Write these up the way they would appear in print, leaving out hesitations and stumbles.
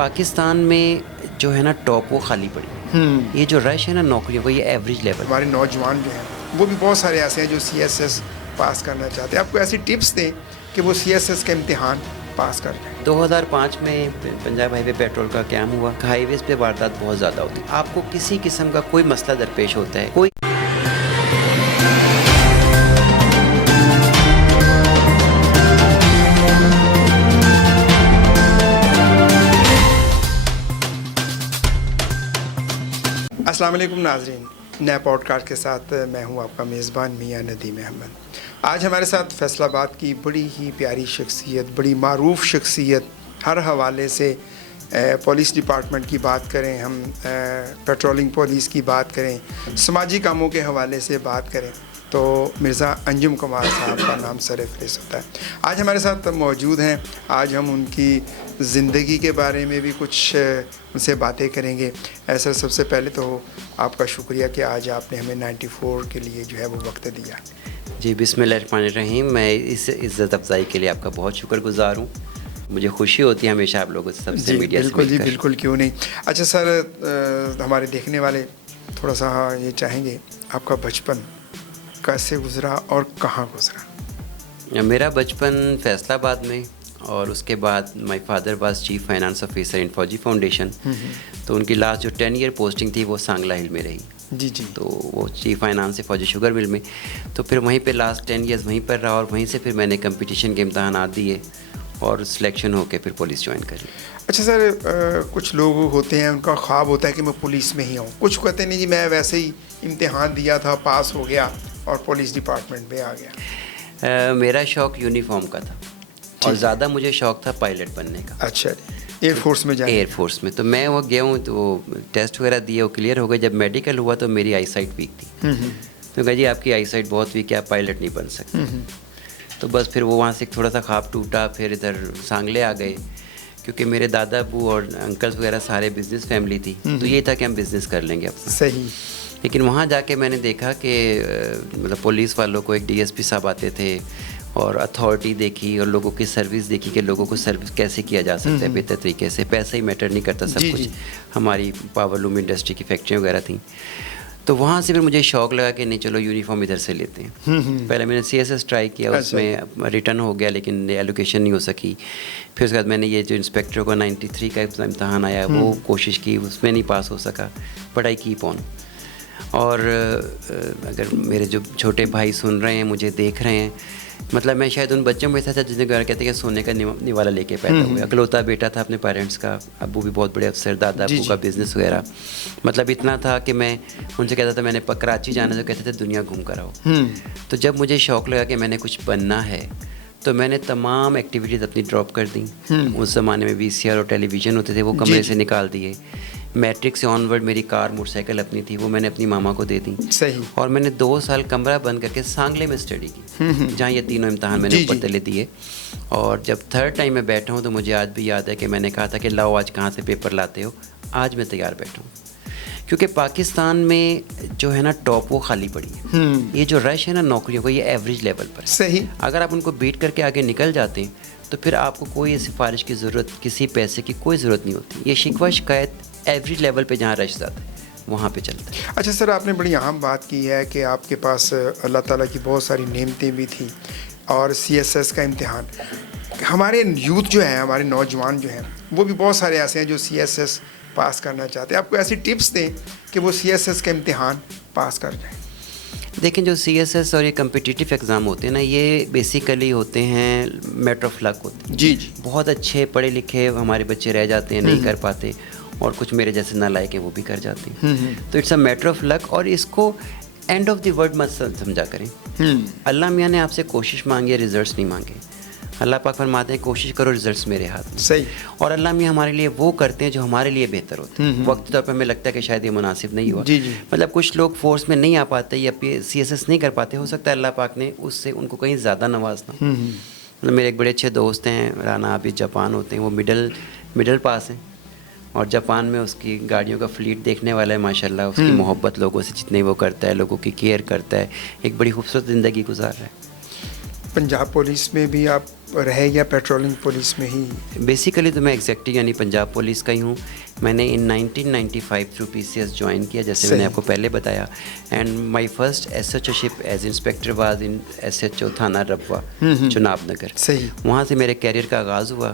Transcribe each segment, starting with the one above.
پاکستان میں جو ہے نا ٹاپ وہ خالی پڑی. یہ جو رش ہے نا نوکریوں کا یہ ایوریج لیول. ہمارے نوجوان جو ہیں وہ بھی بہت سارے ایسے ہیں جو سی ایس ایس پاس کرنا چاہتے ہیں. آپ کو ایسی ٹپس دیں کہ وہ سی ایس ایس کا امتحان پاس کر جائیں. 2005 میں پنجاب ہائی وے پیٹرول کا قیام ہوا. ہائی ویز پہ واردات بہت زیادہ ہوتی. آپ کو کسی قسم کا کوئی مسئلہ درپیش ہوتا ہے, کوئی السلام علیکم ناظرین, نئے پوڈ کاسٹ کے ساتھ میں ہوں آپ کا میزبان میاں ندیم احمد. آج ہمارے ساتھ فیصل آباد کی بڑی ہی پیاری شخصیت, بڑی معروف شخصیت, ہر حوالے سے پولیس ڈپارٹمنٹ کی بات کریں, ہم پیٹرولنگ پولیس کی بات کریں, سماجی کاموں کے حوالے سے بات کریں تو مرزا انجم کمار صاحب کا نام سر فہرست ہوتا ہے. آج ہمارے ساتھ موجود ہیں. آج ہم ان کی زندگی کے بارے میں بھی کچھ ان سے باتیں کریں گے. سر, سب سے پہلے تو آپ کا شکریہ کہ آج آپ نے ہمیں 94 کے لیے جو ہے وہ وقت دیا. جی بسم اللہ الرحمن الرحیم. میں اس عزت افزائی کے لیے آپ کا بہت شکر گزار ہوں. مجھے خوشی ہوتی ہے ہمیشہ آپ لوگوں سے سب سے میڈیا سے بالکل جی بالکل, کیوں نہیں. اچھا سر, ہمارے دیکھنے والے تھوڑا سا یہ چاہیں گے آپ کا بچپن کیسے گزرا اور کہاں گزرا؟ میرا بچپن فیصل آباد میں, اور اس کے بعد my father was chief finance officer in Fauji Foundation. تو ان کی لاسٹ جو 10 ایئر پوسٹنگ تھی وہ سانگلہ ہل میں رہی. جی. تو وہ چیف فائنانس سے فوجی شوگر مل میں. تو پھر وہیں پہ لاسٹ 10 ایئرز وہیں پر رہا, اور وہیں سے پھر میں نے کمپٹیشن کے امتحانات دیے اور سلیکشن ہو کے پھر پولیس جوائن کر لی. اچھا سر, کچھ لوگ ہوتے ہیں ان کا خواب ہوتا ہے کہ میں پولیس میں ہی آؤں. کچھ کہتے نہیں جی میں ویسے ہی امتحان دیا تھا, پاس ہو گیا اور پولیس ڈپارٹمنٹ میں آ گیا. میرا شوق یونیفارم کا تھا اور زیادہ مجھے شوق تھا پائلٹ بننے کا. اچھا, ایئر فورس میں جائیں؟ ایئر فورس میں. تو میں وہ گیا ہوں تو وہ ٹیسٹ وغیرہ دیے, وہ کلیئر ہو گئے. جب میڈیکل ہوا تو میری آئی سائٹ ویک تھی. تو کہا جی آپ کی آئی سائٹ بہت ویک ہے, آپ پائلٹ نہیں بن سکتے. تو بس پھر وہ وہاں سے تھوڑا سا خواب ٹوٹا. پھر ادھر سانگلے آ گئے کیونکہ میرے دادا ابو اور انکلس وغیرہ سارے بزنس فیملی تھی. تو یہ تھا کہ ہم بزنس کر لیں گے اپنا. صحیح. لیکن وہاں جا کے میں نے دیکھا کہ مطلب پولیس والوں کو ایک ڈی ایس پی صاحب آتے تھے, اور اتھارٹی دیکھی اور لوگوں کی سروس دیکھی کہ لوگوں کو سروس کیسے کیا جا سکتا ہے بہتر طریقے سے. پیسہ ہی میٹر نہیں کرتا, سب کچھ. ہماری پاور لوم انڈسٹری کی فیکٹریاں وغیرہ تھیں. تو وہاں سے پھر مجھے شوق لگا کہ نہیں چلو یونیفارم ادھر سے لیتے ہیں. پہلے میں نے سی ایس ایس ٹرائی کیا, اس میں ریٹرن ہو گیا لیکن ایلوکیشن نہیں ہو سکی. پھر اس کے بعد میں نے یہ جو انسپیکٹر کا 93 کا امتحان آیا وہ کوشش کی, اس میں نہیں پاس ہو سکا. پڑھائی کی پون. اور اگر میرے جو چھوٹے بھائی سن رہے ہیں, مجھے دیکھ رہے ہیں, مطلب میں شاید ان بچوں میں ایسا تھا جنہیں کہتے ہیں کہ سونے کا نوالا لے کے پیدا ہوئے. اکلوتا بیٹا تھا اپنے پیرنٹس کا. ابو بھی بہت بڑے افسر, دادا ابو کا بزنس وغیرہ. مطلب اتنا تھا کہ میں ان سے کہتا تھا میں نے کراچی جانا, تو کہتے تھے دنیا گھوم کر آؤ. تو جب مجھے شوق لگا کہ میں نے کچھ بننا ہے تو میں نے تمام ایکٹیویٹیز اپنی ڈراپ کر دیں. اس زمانے میں وی سی آر اور ٹیلی ویژن ہوتے تھے, وہ کمرے سے نکال دیے. میٹرک سے آن ورڈ میری کار موٹر سائیکل اپنی تھی, وہ میں نے اپنی ماما کو دے دی. صحیح. اور میں نے 2 سال کمرہ بند کر کے سانگلے میں اسٹڈی کی, جہاں یہ تینوں امتحان میں نے اوپر تلے دیے. اور جب تھرڈ ٹائم میں بیٹھا ہوں تو مجھے آج بھی یاد ہے کہ میں نے کہا تھا کہ لاؤ آج کہاں سے پیپر لاتے ہو. آج میں تیار بیٹھا ہوں کیونکہ پاکستان میں جو ہے نا ٹاپ وہ خالی پڑی ہے. یہ جو رش ہے نا نوکریوں کا یہ ایوریج لیول پر. صحیح. اگر آپ ان کو بیٹ کر کے آگے نکل جاتے ہیں تو پھر آپ کو کوئی سفارش کی ضرورت, کسی پیسے کی کوئی ضرورت نہیں ہوتی. یہ شکوہ شکایت ایوریج لیول پہ جہاں رش زیادہ ہے وہاں پہ چلتا ہے. اچھا سر, آپ نے بڑی اہم بات کی ہے کہ آپ کے پاس اللہ تعالیٰ کی بہت ساری نعمتیں بھی تھیں اور سی ایس ایس کا امتحان. ہمارے یوتھ جو ہیں, ہمارے نوجوان جو ہیں وہ بھی بہت سارے ایسے ہیں جو سی ایس ایس پاس کرنا چاہتے ہیں. آپ کو ایسی ٹپس دیں کہ وہ سی ایس ایس کا امتحان پاس کر جائیں. دیکھیں جو سی ایس ایس اور یہ کمپٹیٹیو ایگزام ہوتے ہیں نا, یہ بیسیکلی ہوتے ہیں میٹر آف لک ہوتے ہیں. جی. بہت اچھے پڑھے لکھے ہمارے بچے رہ جاتے ہیں, نہیں کر پاتے, اور کچھ میرے جیسے نالائق ہیں وہ بھی کر جاتے ہیں. تو اٹس اے میٹر آف لک, اور اس کو اینڈ آف دی ورڈ مت سمجھا کریں. اللہ میاں نے آپ سے کوشش مانگی ہے, ریزلٹس نہیں مانگے. اللہ پاک فرماتے ہیں کوشش کرو, ریزلٹس میرے ہاتھ میں. صحیح. اور اللہ میاں ہمارے لیے وہ کرتے ہیں جو ہمارے لیے بہتر ہوتے ہیں. وقت طور پہ ہمیں لگتا ہے کہ شاید یہ مناسب نہیں ہوا. مطلب کچھ لوگ فورس میں نہیں آ پاتے یا سی ایس ایس نہیں کر پاتے, ہو سکتا ہے اللہ پاک نے اس سے ان کو کہیں زیادہ نوازنا. مطلب میرے ایک بڑے اچھے دوست ہیں رانا عابد, جاپان ہوتے ہیں, وہ مڈل پاس ہیں, اور جاپان میں اس کی گاڑیوں کا فلیٹ دیکھنے والا ہے ماشاء اللہ. اس کی محبت لوگوں سے جتنی وہ کرتا ہے, لوگوں کی کیئر کرتا ہے, ایک بڑی خوبصورت زندگی گزار رہا ہے. پنجاب پولیس میں بھی آپ رہے یا پیٹرولنگ پولیس میں ہی؟ بیسیکلی تو میں ایگزیکٹو یعنی پنجاب پولیس کا ہی ہوں. میں نے ان 1995 تھرو PCS جوائن کیا, جیسے میں نے آپ کو پہلے بتایا. And my first SHO ship as inspector was in SHO تھانہ ربوہ, چناب نگر. صحیح. وہاں سے میرے کیریئر کا آغاز ہوا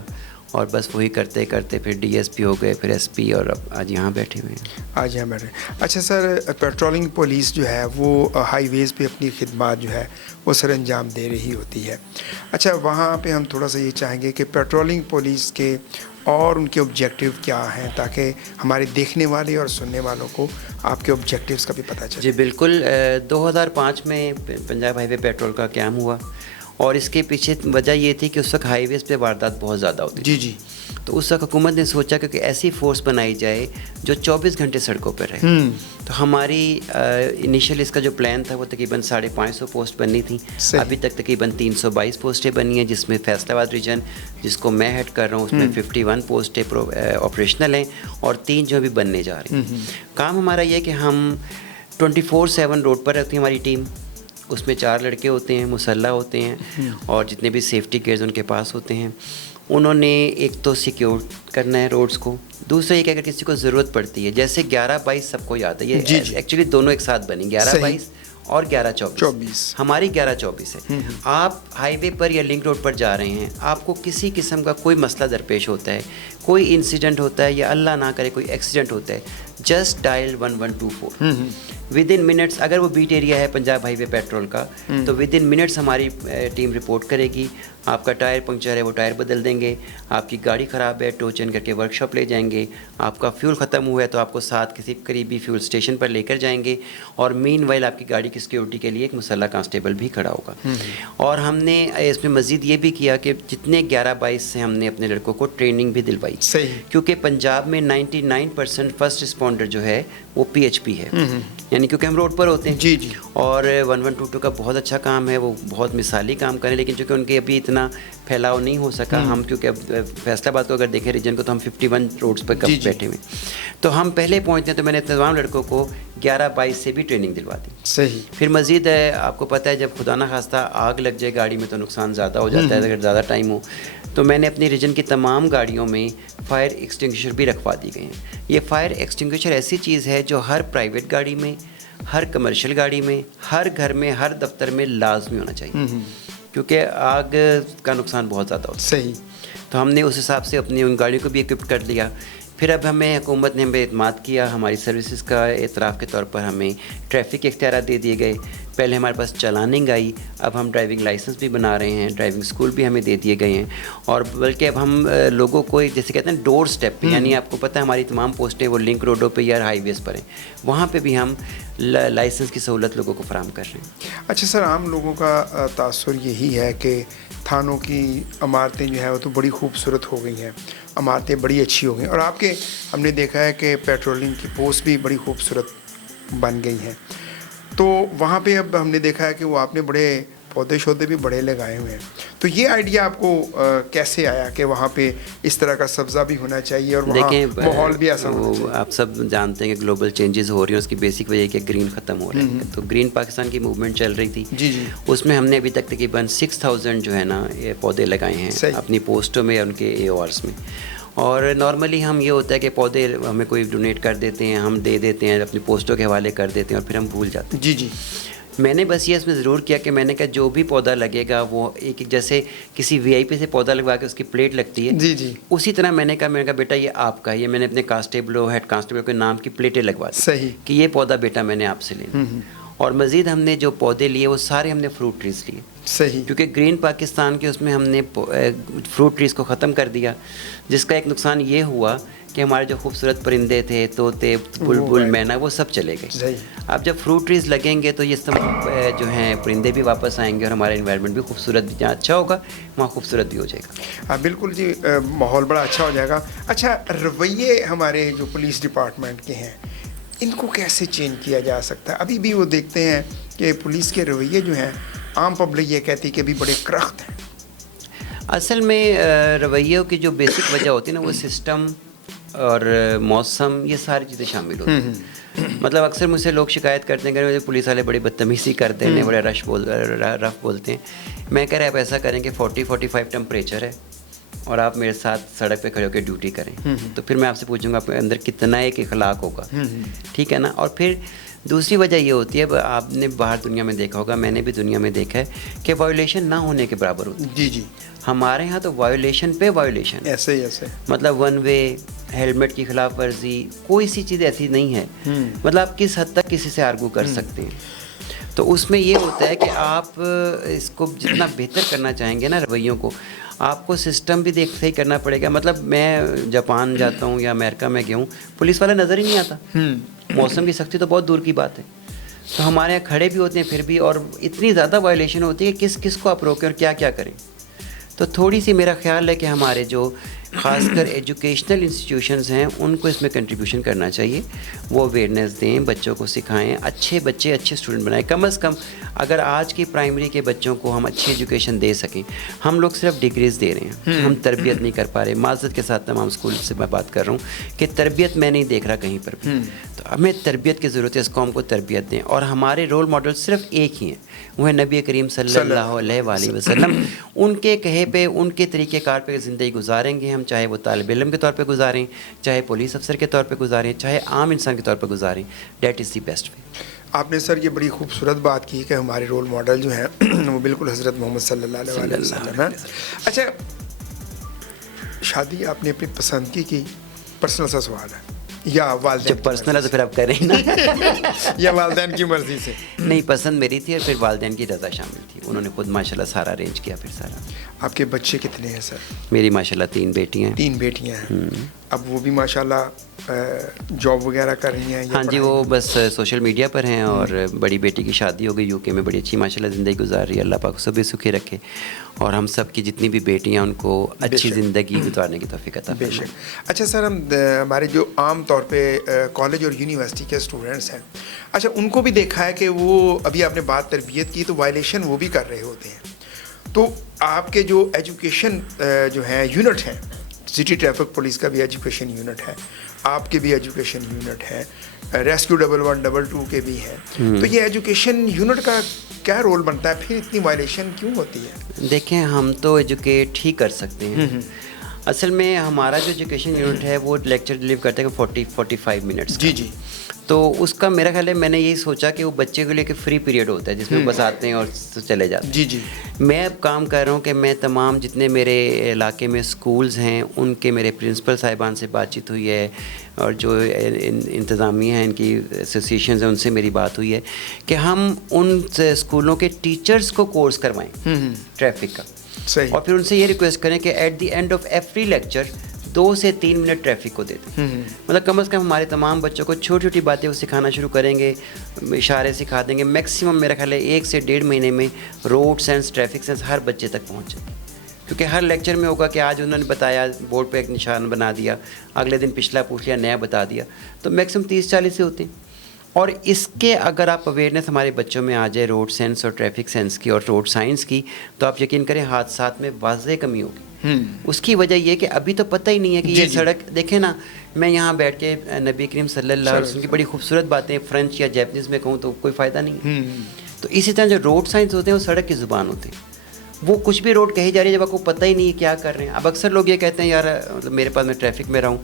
اور بس وہی کرتے کرتے پھر DSP ہو گئے, پھر SP, اور اب آج یہاں بیٹھے ہوئے ہیں. آج یہاں بیٹھے. اچھا سر, پیٹرولنگ پولیس جو ہے وہ ہائی ویز پہ اپنی خدمات جو ہے وہ سر انجام دے رہی ہوتی ہے. اچھا, وہاں پہ ہم تھوڑا سا یہ چاہیں گے کہ پیٹرولنگ پولیس کے اور ان کے آبجیکٹیو کیا ہیں, تاکہ ہمارے دیکھنے والے اور سننے والوں کو آپ کے آبجیکٹیوز کا بھی پتہ چلے. جی بالکل. 2005 میں پنجاب ہائی وے پیٹرول کا قیام ہوا, اور اس کے پیچھے وجہ یہ تھی کہ اس وقت ہائی ویز پہ واردات بہت زیادہ ہوتی تھی. جی. تو اس وقت حکومت نے سوچا کہ ایسی فورس بنائی جائے جو 24 گھنٹے سڑکوں پر رہے. تو ہماری انیشیل اس کا جو پلان تھا وہ تقریباً 550 پوسٹ بننی تھیں. ابھی تک تقریباً 322 پوسٹیں بنی ہیں, جس میں فیصل آباد ریجن جس کو میں ہیڈ کر رہا ہوں اس میں 51 پوسٹیں آپریشنل ہیں, اور 3 جو بھی بننے جا رہی ہیں. کام ہمارا یہ ہے کہ ہم 24/7 روڈ پر رہتی ہیں ہماری ٹیم. اس میں 4 لڑکے ہوتے ہیں, مسلح ہوتے ہیں, اور جتنے بھی سیفٹی گیئرز ان کے پاس ہوتے ہیں. انہوں نے ایک تو سیکیور کرنا ہے روڈز کو, دوسرا یہ کہ اگر کسی کو ضرورت پڑتی ہے, جیسے 11/22 سب کو یاد ہے, یہ ایکچولی دونوں ایک ساتھ بنی, 11/22 اور 11/24. ہماری 11/24 ہے. آپ ہائی وے پر یا لنک روڈ پر جا رہے ہیں, آپ کو کسی قسم کا کوئی مسئلہ درپیش ہوتا ہے, کوئی انسیڈنٹ ہوتا ہے, یا اللہ نہ کرے کوئی ایکسیڈنٹ ہوتا ہے, just dial 1124. With in minutes, اگر وہ بیٹ ایریا ہے پنجاب ہائی وے پیٹرول کا, تو ود ان منٹس ہماری ٹیم رپورٹ کرے گی. آپ کا ٹائر پنکچر ہے وہ ٹائر بدل دیں گے, آپ کی گاڑی خراب ہے ٹو چین کر کے ورک شاپ لے جائیں گے, آپ کا فیول ختم ہوا ہے تو آپ کو ساتھ کسی قریبی فیول اسٹیشن پر لے کر جائیں گے, اور مین وائل آپ کی گاڑی کی سیکیورٹی کے لیے ایک مسلح کانسٹیبل بھی کھڑا ہوگا. اور ہم نے اس میں مزید یہ بھی کیا کہ جتنے 11/22 سے ہم نے اپنے لڑکوں کو ٹریننگ بھی دلوائی. کیونکہ پنجاب میں 99% فرسٹ رسپونڈر جو ہے وہ PHP ہے, یعنی کیونکہ ہم روڈ پر ہوتے ہیں. جی. اور 1122 کا بہت اچھا کام ہے, وہ بہت مثالی کام کریں, لیکن چونکہ ان کے ابھی اتنا پھیلاؤ نہیں ہو سکا. ہم کیونکہ اب فیصل آباد کو اگر دیکھیں ریجن کو, تو ہم 51 روڈز پر بیٹھے ہوئے, تو ہم پہلے پہنچتے ہیں. تو میں نے تمام لڑکوں کو 11/22 سے بھی ٹریننگ دلوا دی. صحیح. پھر مزید آپ کو پتہ ہے جب خدا نہ خواستہ آگ لگ جائے گاڑی میں تو نقصان زیادہ ہو جاتا ہے اگر زیادہ ٹائم ہو, تو میں نے اپنی ریجن کی تمام گاڑیوں میں فائر ایکسٹنگوشر بھی رکھوا دی گئے ہیں. یہ فائر ایکسٹنگوشر ایسی چیز ہے جو ہر پرائیویٹ گاڑی میں, ہر کمرشل گاڑی میں, ہر گھر میں, ہر دفتر میں لازمی ہونا چاہیے, کیونکہ آگ کا نقصان بہت زیادہ ہوتا ہے. صحیح. تو ہم نے اس حساب سے اپنی ان گاڑیوں کو بھی ایکوپ کر لیا. پھر اب ہمیں حکومت نے ہمیں اعتماد کیا, ہماری سروسز کا اعتراف کے طور پر ہمیں ٹریفک کے اختیارات دے دیے گئے. پہلے ہمارے پاس چلاننگ آئی, اب ہم ڈرائیونگ لائسنس بھی بنا رہے ہیں, ڈرائیونگ اسکول بھی ہمیں دے دیے گئے ہیں, اور بلکہ اب ہم لوگوں کو جیسے کہتے ہیں ڈور سٹیپ پہ, یعنی آپ کو پتہ ہے ہماری تمام پوسٹیں وہ لنک روڈوں پہ یا ہائی ویز پر ہیں, وہاں پہ بھی ہم لائسنس کی سہولت لوگوں کو فراہم کر رہے ہیں. اچھا سر, عام لوگوں کا تاثر یہی ہے کہ تھانوں کی عمارتیں جو ہے وہ تو بڑی خوبصورت ہو گئی ہیں, عمارتیں بڑی اچھی ہو گئی, اور آپ کے ہم نے دیکھا ہے کہ پیٹرولنگ کی پوسٹ بھی بڑی خوبصورت بن گئی ہیں. تو وہاں پہ اب ہم نے دیکھا ہے کہ وہ آپ نے بڑے پودے شودے بھی بڑے لگائے ہوئے ہیں. تو یہ آئیڈیا آپ کو کیسے آیا کہ وہاں پہ اس طرح کا سبزہ بھی ہونا چاہیے اور وہاں ماحول بھی ایسا ہونا چاہیے؟ آپ سب جانتے ہیں کہ گلوبل چینجز ہو رہی ہیں, اس کی بیسک وجہ کہ گرین ختم ہو رہا ہے. تو گرین پاکستان کی موومنٹ چل رہی تھی. جی. اس میں ہم نے ابھی تک تقریباً 6000 جو ہے نا یہ پودے لگائے ہیں اپنی پوسٹوں میں اور ان کے AORs میں. اور نارملی ہم یہ ہوتا ہے کہ پودے ہمیں کوئی ڈونیٹ کر دیتے ہیں, ہم دے دیتے ہیں, اپنی پوسٹوں کے حوالے کر دیتے ہیں, اور پھر ہم بھول جاتے ہیں. جی. میں نے بس یہ اس میں ضرور کیا کہ میں نے کہا جو بھی پودا لگے گا وہ ایک جیسے کسی VIP سے پودا لگوا کے اس کی پلیٹ لگتی ہے, جی. اسی طرح میں نے کہا بیٹا یہ آپ کا ہے. یہ میں نے اپنے کانسٹیبل ہیڈ کانسٹیبل کے نام کی پلیٹیں لگوا دی. صحیح. کہ یہ پودا بیٹا میں نے آپ سے لینا. اور مزید ہم نے جو پودے لیے وہ سارے ہم نے فروٹ ٹریز لیے. صحیح. کیونکہ گرین پاکستان کے اس میں ہم نے فروٹ ٹریز کو ختم کر دیا, جس کا ایک نقصان یہ ہوا کہ ہمارے جو خوبصورت پرندے تھے, طوطے, بلبل, مینا, وہ سب چلے گئے. اب جب فروٹ ٹریز لگیں گے تو یہ سب جو ہیں پرندے بھی واپس آئیں گے, اور ہمارا انوائرمنٹ بھی خوبصورت, جہاں اچھا ہوگا وہاں خوبصورت بھی ہو جائے گا. بالکل جی, ماحول بڑا اچھا ہو جائے گا. اچھا, رویے ہمارے جو پولیس ڈپارٹمنٹ کے ہیں ان کو کیسے چینج کیا جا سکتا ہے؟ ابھی بھی وہ دیکھتے ہیں کہ پولیس کے رویے جو ہیں عام پبلک یہ کہتی ہے کہ ابھی بڑے کرخت ہیں. اصل میں رویوں کی جو بیسک وجہ ہوتی ہے نا وہ سسٹم اور موسم، یہ ساری چیزیں شامل ہوتی ہیں. مطلب اکثر مجھ سے لوگ شکایت کرتے ہیں کہ مجھے پولیس والے بڑی بدتمیزی کرتے ہیں، بڑے رف بولتے ہیں. میں کہہ رہا آپ ایسا کریں کہ 40-45 ٹمپریچر ہے اور آپ میرے ساتھ سڑک پہ کھڑے ہو کے ڈیوٹی کریں، تو پھر میں آپ سے پوچھوں گا آپ کے اندر کتنا ایک اخلاق ہوگا. ٹھیک ہے نا. اور پھر دوسری وجہ یہ ہوتی ہے، آپ نے باہر دنیا میں دیکھا ہوگا، میں نے بھی دنیا میں دیکھا ہے کہ وائولیشن نہ ہونے کے برابر ہوتی ہے. جی جی. ہمارے ہاں تو وائولیشن پہ وائولیشن، ایسے مطلب ون وے، ہیلمٹ کی خلاف ورزی، کوئی سی چیز ایسی نہیں ہے. مطلب آپ کس حد تک کسی سے آرگو کر سکتے ہیں. تو اس میں یہ ہوتا ہے کہ آپ اس کو جتنا بہتر کرنا چاہیں گے نا رویوں کو، آپ کو سسٹم بھی صحیح کرنا پڑے گا. مطلب میں جاپان جاتا ہوں یا امریکہ میں گیا ہوں، پولیس والا نظر ہی نہیں آتا. موسم کی سختی تو بہت دور کی بات ہے. تو ہمارے یہاں کھڑے بھی ہوتے ہیں پھر بھی، اور اتنی زیادہ وائلیشن ہوتی ہے کہ کس کو آپ روکیں اور کیا کیا کریں. تو تھوڑی سی میرا خیال ہے کہ ہمارے جو خاص کر ایجوکیشنل انسٹیٹیوشنز ہیں ان کو اس میں کنٹریبیوشن کرنا چاہیے. وہ اویئرنیس دیں، بچوں کو سکھائیں، اچھے بچے اچھے اسٹوڈنٹ بنائیں. کم از کم اگر آج کی پرائمری کے بچوں کو ہم اچھی ایجوکیشن دے سکیں. ہم لوگ صرف ڈگریز دے رہے ہیں، ہم تربیت نہیں کر پا رہے. معذرت کے ساتھ تمام اسکول سے میں بات کر رہا ہوں کہ تربیت میں نہیں دیکھ رہا کہیں پر بھی. تو ہمیں تربیت کی ضرورت ہے، اس قوم کو تربیت دیں. اور ہمارے رول ماڈل صرف ایک ہی ہیں، وہ ہے نبی کریم صلی اللہ علیہ وآلہ وسلم. ان کے کہے پہ، ان کے طریقہ کار پہ زندگی گزاریں گے ہم، چاہے وہ طالب علم کے طور پہ گزاریں، چاہے پولیس افسر کے طور پہ گزاریں، چاہے عام انسان کے طور پہ گزاریں. That is the best way. آپ نے سر یہ بڑی خوبصورت بات کی کہ ہمارے رول ماڈل جو ہیں وہ بالکل حضرت محمد صلی اللہ علیہ وسلم ہیں. اچھا، شادی آپ نے اپنی پسند کی پرسنل سا سوال ہے یا والدین؟ جب پرسنل ہے تو پھر آپ کریں نا. یا والدین کی مرضی سے؟ نہیں، پسند میری تھی اور پھر والدین کی رضا شامل تھی. انہوں نے خود ماشاء اللہ سارا ارینج کیا. پھر سارا. آپ کے بچے کتنے ہیں سر؟ میری ماشاء اللہ 3 بیٹیاں ہیں. 3 بیٹیاں ہیں. اب وہ بھی ماشاء اللہ جاب وغیرہ کر رہی ہیں؟ ہاں جی، وہ بس سوشل میڈیا پر ہیں. اور بڑی بیٹی کی شادی ہو گئی UK میں، بڑی اچھی ماشاء اللہ زندگی گزار رہی ہے. اللہ پاک اسے بھی سکھی رکھے، اور ہم سب کی جتنی بھی بیٹیاں ان کو اچھی زندگی گزارنے کی توفیق عطا فرمائے. اچھا سر، ہمارے جو عام طور پہ کالج اور یونیورسٹی کے اسٹوڈنٹس ہیں، اچھا ان کو بھی دیکھا ہے کہ وہ ابھی آپ نے بات تربیت کی تو وائلیشن وہ بھی کر رہے ہوتے ہیں. تو آپ کے جو ایجوکیشن جو ہیں یونٹ ہیں، سٹی ٹریفک پولیس کا بھی ایجوکیشن یونٹ ہے، آپ کے بھی ایجوکیشن یونٹ ہے، ریسکیو 112 کے بھی ہیں. تو یہ ایجوکیشن یونٹ کا کیا رول بنتا ہے؟ پھر اتنی وائلیشن کیوں ہوتی ہے؟ دیکھیں، ہم تو ایجوکیٹ ہی کر سکتے ہیں. اصل میں ہمارا جو ایجوکیشن یونٹ ہے وہ لیکچر ڈلیور کرتے ہیں 40-45 منٹس. جی جی. تو اس کا میرا خیال ہے، میں نے یہی سوچا کہ وہ بچے کو لے کے فری پیریڈ ہوتا ہے جس میں بس آتے ہیں اور چلے جاتے ہیں. جی جی. میں اب کام کر رہا ہوں کہ میں تمام جتنے میرے علاقے میں اسکولز ہیں ان کے میرے پرنسپل صاحبان سے بات چیت ہوئی ہے، اور جو انتظامیہ ہیں ان کی ایسوسیشنز ہیں ان سے میری بات ہوئی ہے کہ ہم ان اسکولوں کے ٹیچرز کو کورس کروائیں ٹریفک کا. صحیح. اور پھر ان سے یہ ریکویسٹ کریں کہ at the end of every lecture 2 سے 3 منٹ ٹریفک کو دیتے ہیں. مطلب کم از کم ہمارے تمام بچوں کو چھوٹی چھوٹی باتیں وہ سکھانا شروع کریں گے، اشارے سکھا دیں گے. میکسیمم میرا خیال ہے 1 سے 1.5 مہینے میں روڈ سینس، ٹریفک سینس ہر بچے تک پہنچ جائے. کیونکہ ہر لیکچر میں ہوگا کہ آج انہوں نے بتایا، بورڈ پہ ایک نشان بنا دیا، اگلے دن پچھلا پوچھ لیا، نیا بتا دیا. تو میکسیمم 30-40 سے ہوتے ہیں. اور اس کے اگر آپ اویئرنیس ہمارے بچوں میں آ جائے روڈ سینس اور ٹریفک سینس کی اور روڈ سائنس کی، تو آپ یقین کریں حادثات میں واضح کمی ہوگی. اس کی وجہ یہ کہ ابھی تو پتہ ہی نہیں ہے کہ یہ سڑک دیکھیں نا. میں یہاں بیٹھ کے نبی کریم صلی اللہ علیہ وسلم کی بڑی خوبصورت باتیں فرینچ یا جیپنیز میں کہوں تو کوئی فائدہ نہیں ہے. تو اسی طرح جو روڈ سائنس ہوتے ہیں وہ سڑک کی زبان ہوتے ہیں. وہ کچھ بھی روڈ کہی جا رہی ہے جب آپ کو پتہ ہی نہیں ہے کیا کر رہے ہیں. اب اکثر لوگ یہ کہتے ہیں یار مطلب میرے پاس میں ٹریفک میں رہوں،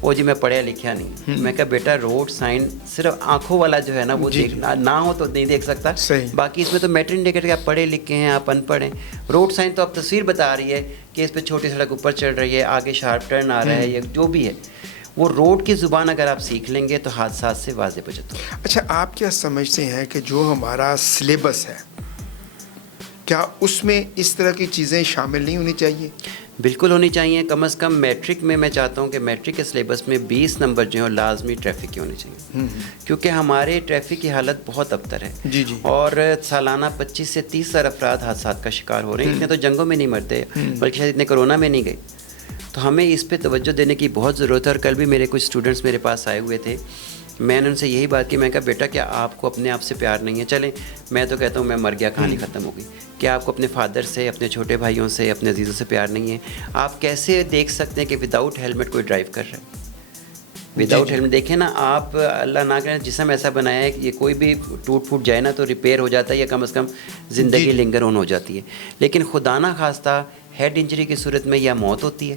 او جی میں پڑھا لکھا نہیں. میں کہا بیٹا روڈ سائن صرف آنکھوں والا جو ہے نا وہ دیکھنا نہ ہو تو نہیں دیکھ سکتا. باقی اس میں تو میٹر انڈیکیٹر آپ پڑھے لکھے ہیں، آپ ان پڑھ ہیں. روڈ سائن تو اب تصویر بتا رہی ہے کہ اس پہ چھوٹی سڑک اوپر چڑھ رہی ہے، آگے شارپ ٹرن آ رہا ہے، یا جو بھی ہے. وہ روڈ کی زبان اگر آپ سیکھ لیں گے تو حادثات سے واضح بچت ہو. اچھا، آپ کیا سمجھتے ہیں کہ جو ہمارا سلیبس ہے کیا اس میں اس طرح کی چیزیں شامل نہیں ہونی چاہیے؟ بالکل ہونی چاہیے. کم از کم میٹرک میں چاہتا ہوں کہ میٹرک کے سلیبس میں 20 نمبر جو ہیں لازمی ٹریفک کی ہونی چاہیے. کیونکہ ہمارے ٹریفک کی حالت بہت ابتر ہے. جی جی. اور سالانہ 25 سے 30 ہزار افراد حادثات کا شکار ہو رہے ہیں. اتنے تو جنگوں میں نہیں مرتے، بلکہ شاید اتنے کرونا میں نہیں گئے. تو ہمیں اس پہ توجہ دینے کی بہت ضرورت ہے. اور کل بھی میرے کچھ اسٹوڈنٹس میرے پاس آئے ہوئے تھے. میں نے ان سے یہی بات کی. میں کہا بیٹا کیا آپ کو اپنے آپ سے پیار نہیں ہے؟ چلیں میں تو کہتا ہوں میں مر گیا، کہانی ختم ہو گئی. کیا آپ کو اپنے فادر سے، اپنے چھوٹے بھائیوں سے، اپنے عزیزوں سے پیار نہیں ہے؟ آپ کیسے دیکھ سکتے ہیں کہ وداؤٹ ہیلمٹ کوئی ڈرائیو کر رہا ہے؟ وداؤٹ ہیلمٹ دیکھیں نا آپ, اللہ نہ کرے جسم ایسا بنایا ہے کہ یہ کوئی بھی ٹوٹ پھوٹ جائے نا تو ریپیئر ہو جاتا ہے یا کم از کم زندگی لنگر آن ہو جاتی ہے. لیکن خدا نہ خواستہ ہیڈ انجری کی صورت میں یا موت ہوتی ہے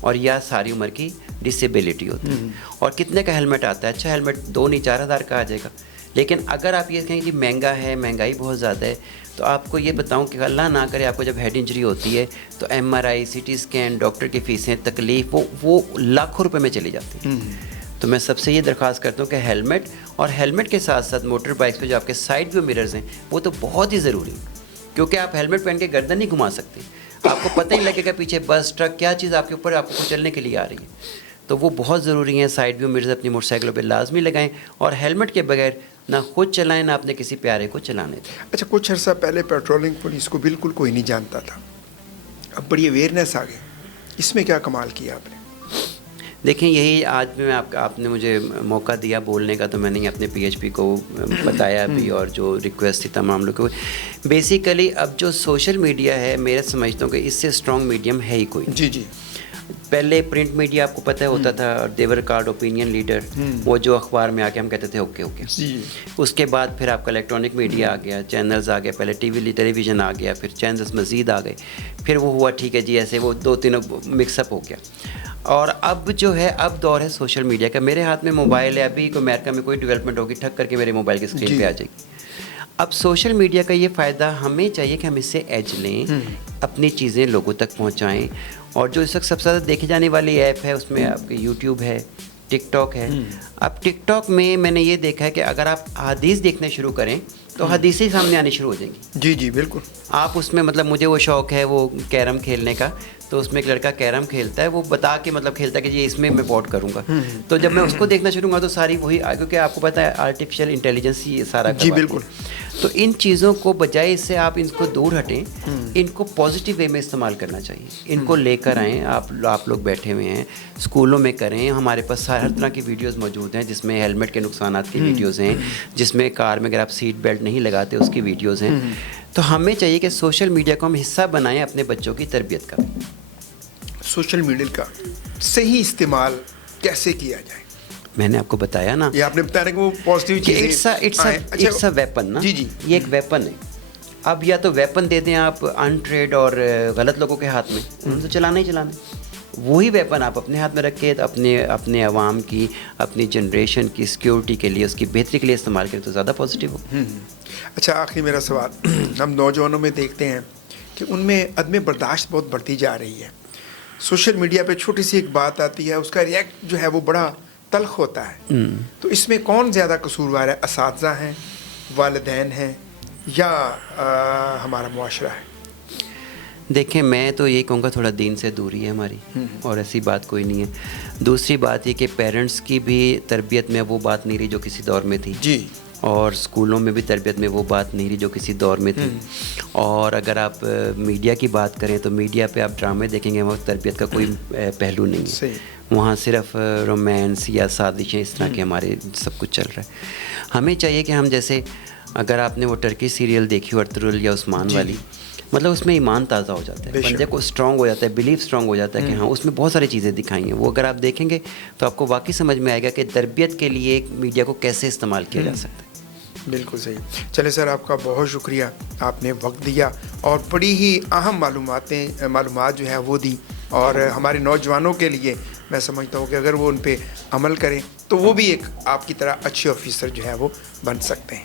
اور یا ساری عمر کی ڈسیبلٹی ہوتی ہے. اور کتنے کا ہیلمٹ آتا ہے؟ اچھا ہیلمٹ 2 نہیں 4,000 کا آ جائے گا. لیکن اگر آپ یہ کہیں کہ مہنگا ہے, مہنگائی بہت زیادہ ہے, تو آپ کو یہ بتاؤں کہ اللہ نہ کرے آپ کو جب ہیڈ انجری ہوتی ہے تو MRI, CT اسکین, ڈاکٹر کی فیسیں, تکلیف وہ لاکھوں روپے میں چلی جاتی ہیں. تو میں سب سے یہ درخواست کرتا ہوں کہ ہیلمٹ, اور ہیلمٹ کے ساتھ ساتھ موٹر بائکس پہ جو آپ کے سائڈ ویو مررز ہیں وہ تو بہت ہی ضروری ہیں, کیونکہ آپ ہیلمٹ پہن کے گردن نہیں گھما سکتے. آپ کو پتہ ہی لگے گا پیچھے بس, ٹرک, کیا چیز آپ کے اوپر آپ کو چلنے کے لیے آ رہی ہے. تو وہ بہت ضروری ہیں. سائڈ ویو مررز اپنی موٹر سائیکلوں پہ لازمی لگائیں, اور ہیلمٹ کے بغیر نہ خود چلائیں نہ اپنے کسی پیارے کو چلانے دیں. اچھا, کچھ عرصہ پہلے پیٹرولنگ پولیس کو بالکل کوئی نہیں جانتا تھا, اب بڑی اویئرنیس آ گئی, اس میں کیا کمال کیا آپ نے؟ دیکھیں یہی آج میں آپ نے مجھے موقع دیا بولنے کا, تو میں نے اپنے PHP کو بتایا بھی, اور جو ریکویسٹ تھی تمام لوگوں کو. بیسیکلی اب جو سوشل میڈیا ہے, میرا سمجھتا ہوں کہ اس سے اسٹرانگ میڈیم ہے ہی کوئی. جی. پہلے پرنٹ میڈیا آپ کو پتہ ہوتا تھا, دیور کارڈ اوپینین لیڈر, وہ جو اخبار میں آ کے ہم کہتے تھے اوکے. اس کے بعد پھر آپ کا الیکٹرانک میڈیا آ گیا, چینلز آ گیا, پہلے ٹیلی ویژن آ گیا, پھر چینلز مزید آ گئے, پھر وہ ہوا ٹھیک ہے جی ایسے وہ 2-3 مکس اپ ہو گیا. اور اب جو ہے اب دور ہے سوشل میڈیا کا. میرے ہاتھ میں موبائل ہے, ابھی کوئی امریکہ میں کوئی ڈیولپمنٹ ہوگی, ٹھک کر کے میرے موبائل کی اسکرین پہ آ جائے گی. اب سوشل میڈیا کا یہ فائدہ ہمیں چاہیے کہ ہم اس سے ایج لیں, اپنی چیزیں لوگوں تک پہنچائیں. اور جو اس وقت سب سے زیادہ دیکھی جانے والی ایپ ہے اس میں آپ کے یوٹیوب ہے, ٹک ٹاک ہے. اب ٹک ٹاک میں میں نے یہ دیکھا ہے کہ اگر آپ حدیث دیکھنے شروع کریں تو حدیثیں سامنے آنی شروع ہو جائیں گی. جی بالکل. آپ اس میں مطلب مجھے وہ شوق ہے وہ کیرم کھیلنے کا, تو اس میں ایک لڑکا کیرم کھیلتا ہے, وہ بتا کے مطلب کھیلتا ہے کہ یہ اس میں ووٹ کروں گا. تو جب میں اس کو دیکھنا شروع ہوں گا تو ساری وہی, کیونکہ آپ کو پتہ ہے آرٹیفیشیل انٹیلیجنس یہ سارا. جی بالکل. تو ان چیزوں کو بجائے اس سے آپ ان کو دور ہٹیں, ان کو پازیٹیو وے میں استعمال کرنا چاہیے. ان کو لے کر آئیں, آپ لوگ بیٹھے ہوئے ہیں اسکولوں میں کریں. ہمارے پاس ہر طرح کی ویڈیوز موجود ہیں, جس میں ہیلمٹ کے نقصانات کی ویڈیوز ہیں, جس میں کار میں اگر آپ سیٹ بیلٹ نہیں لگاتے اس کی ویڈیوز ہیں. تو ہمیں چاہیے کہ سوشل میڈیا کو ہم حصہ بنائیں اپنے بچوں کی تربیت کا. سوشل میڈیا کا صحیح استعمال کیسے کیا جائے؟ میں نے آپ کو بتایا نا, یہ آپ نے بتایا کہ وہ پازیٹیو چیزیں, اٹس اے ویپن نا. جی یہ ایک ویپن ہے. اب یا تو ویپن دے دیں آپ انٹریڈ اور غلط لوگوں کے ہاتھ میں, انہوں نے تو چلانا ہی چلانا. وہی ویپن آپ اپنے ہاتھ میں رکھ کے اپنے عوام کی, اپنی جنریشن کی سیکیورٹی کے لیے, اس کی بہتری کے لیے استعمال کریں تو زیادہ پازیٹیو ہو. اچھا, آخری میرا سوال, ہم نوجوانوں میں دیکھتے ہیں کہ ان میں عدم برداشت بہت بڑھتی جا رہی ہے. سوشل میڈیا پہ چھوٹی سی ایک بات آتی ہے, اس کا ریئیکٹ جو ہے وہ بڑا تلخ ہوتا ہے. تو اس میں کون زیادہ قصوروار ہے؟ اساتذہ ہیں, والدین ہیں, یا ہمارا معاشرہ ہے؟ دیکھیں میں تو یہی کہوں گا تھوڑا دین سے دوری ہے ہماری, اور ایسی بات کوئی نہیں ہے. دوسری بات یہ کہ پیرنٹس کی بھی تربیت میں وہ بات نہیں رہی جو کسی دور میں تھی. جی. اور اسکولوں میں بھی تربیت میں وہ بات نہیں رہی جو کسی دور میں تھی. اور اگر آپ میڈیا کی بات کریں تو میڈیا پہ آپ ڈرامے دیکھیں گے, وہ تربیت کا کوئی پہلو نہیں ہے. وہاں صرف رومانس یا سازشیں اس طرح کے ہمارے سب کچھ چل رہا ہے. ہمیں چاہیے کہ ہم جیسے اگر آپ نے وہ ٹرکی سیریل دیکھی ارطغرل یا عثمان والی, مطلب اس میں ایمان تازہ ہو جاتا ہے, بندے کو اسٹرانگ ہو جاتا ہے, بلیف اسٹرانگ ہو جاتا ہے کہ ہاں اس میں بہت ساری چیزیں دکھائی ہیں. وہ اگر آپ دیکھیں گے تو آپ کو واقعی سمجھ میں آئے گا کہ تربیت کے لیے میڈیا کو کیسے استعمال کیا جا سکتا ہے. بالکل صحیح. چلے سر, آپ کا بہت شکریہ, آپ نے وقت دیا اور بڑی ہی اہم معلومات جو ہے وہ دی. اور ہمارے نوجوانوں کے لیے میں سمجھتا ہوں کہ اگر وہ ان پہ عمل کریں تو وہ بھی ایک آپ کی طرح اچھے آفیسر جو ہے وہ بن سکتے ہیں.